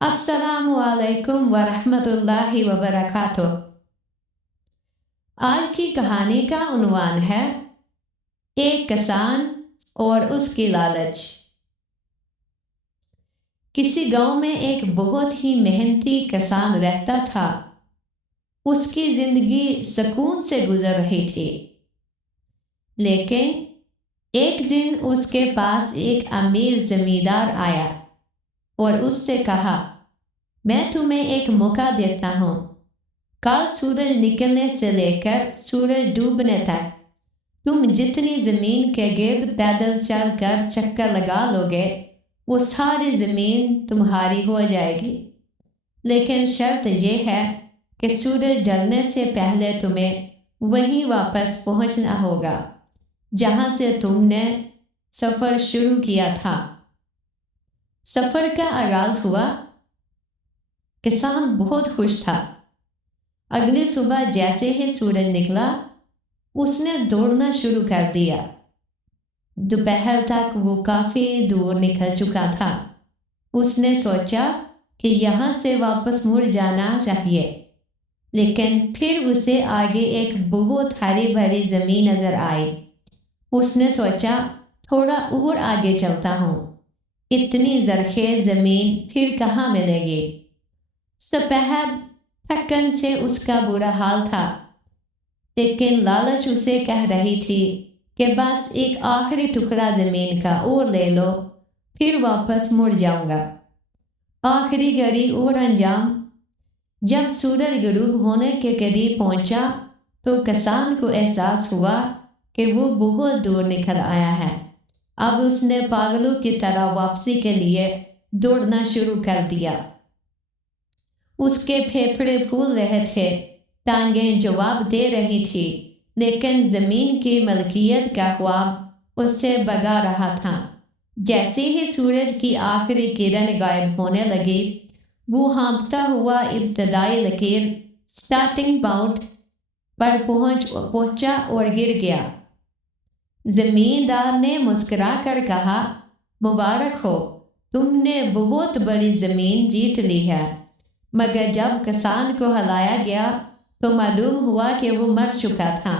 अस्सलामु अलैकुम वरहमतुल्लाहि वबरकातुह। आज की कहानी का उन्वान है एक किसान और उसकी लालच। किसी गांव में एक बहुत ही मेहनती किसान रहता था। उसकी जिंदगी सुकून से गुजर रही थी, लेकिन एक दिन उसके पास एक अमीर जमींदार आया और उससे कहा, मैं तुम्हें एक मौका देता हूँ। कल सूरज निकलने से लेकर सूरज डूबने तक तुम जितनी जमीन के गिर्द पैदल चल कर चक्कर लगा लोगे, वो सारी जमीन तुम्हारी हो जाएगी। लेकिन शर्त यह है कि सूरज ढलने से पहले तुम्हें वहीं वापस पहुंचना होगा जहां से तुमने सफर शुरू किया था। सफर का आगाज हुआ। किसान बहुत खुश था। अगली सुबह जैसे ही सूरज निकला, उसने दौड़ना शुरू कर दिया। दोपहर तक वो काफी दूर निकल चुका था। उसने सोचा कि यहाँ से वापस मुड़ जाना चाहिए, लेकिन फिर उसे आगे एक बहुत हरी भरी जमीन नजर आई। उसने सोचा, थोड़ा और आगे चलता हूँ, इतनी जरखेज जमीन फिर कहाँ मिलेगी। दोपहर थकन से उसका बुरा हाल था, लेकिन लालच उसे कह रही थी कि बस एक आखिरी टुकड़ा जमीन का और ले लो, फिर वापस मुड़ जाऊंगा। आखिरी घड़ी और अंजाम। जब सूरज गुरूब होने के करीब पहुंचा तो किसान को एहसास हुआ कि वो बहुत दूर निकल आया है। अब उसने पागलों की तरह वापसी के लिए दौड़ना शुरू कर दिया। उसके फेफड़े फूल रहे थे, टांगें जवाब दे रही थी, लेकिन जमीन की मलकियत का ख्वाब उससे भगा रहा था। जैसे ही सूरज की आखिरी किरण गायब होने लगी, वो हाँफता हुआ इब्तदाई लकीर स्टार्टिंग पॉइंट पर पहुंचा और गिर गया। जमींदार ने मुस्कुरा कर कहा, मुबारक हो, तुमने बहुत बड़ी जमीन जीत ली है। मगर जब किसान को हिलाया गया तो मालूम हुआ कि वो मर चुका था।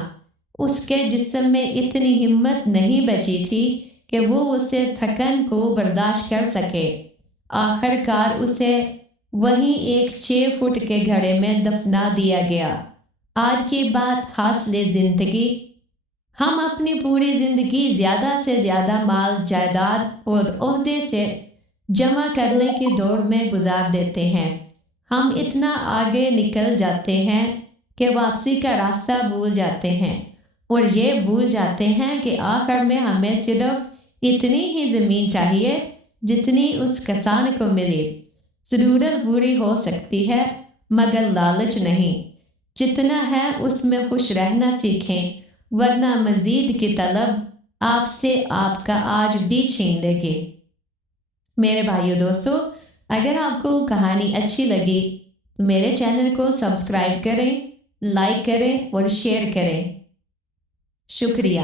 उसके जिस्म में इतनी हिम्मत नहीं बची थी कि वो उसे थकन को बर्दाश्त कर सके। आखिरकार उसे वहीं एक 6 फुट के घड़े में दफना दिया गया। आज की बात हासिल जिंदगी। हम अपनी पूरी जिंदगी ज़्यादा से ज़्यादा माल जायदाद और ओहदे से जमा करने की दौड़ में गुजार देते हैं। हम इतना आगे निकल जाते हैं कि वापसी का रास्ता भूल जाते हैं, और ये भूल जाते हैं कि आखिर में हमें सिर्फ इतनी ही ज़मीन चाहिए जितनी उस किसान को मिली। ज़रूरत पूरी हो सकती है, मगर लालच नहीं। जितना है उसमें खुश रहना सीखें, वरना मज़ीद की तलब आपसे आपका आज भी छीन लेगी। मेरे भाइयों दोस्तों, अगर आपको कहानी अच्छी लगी तो मेरे चैनल को सब्सक्राइब करें, लाइक करें और शेयर करें। शुक्रिया।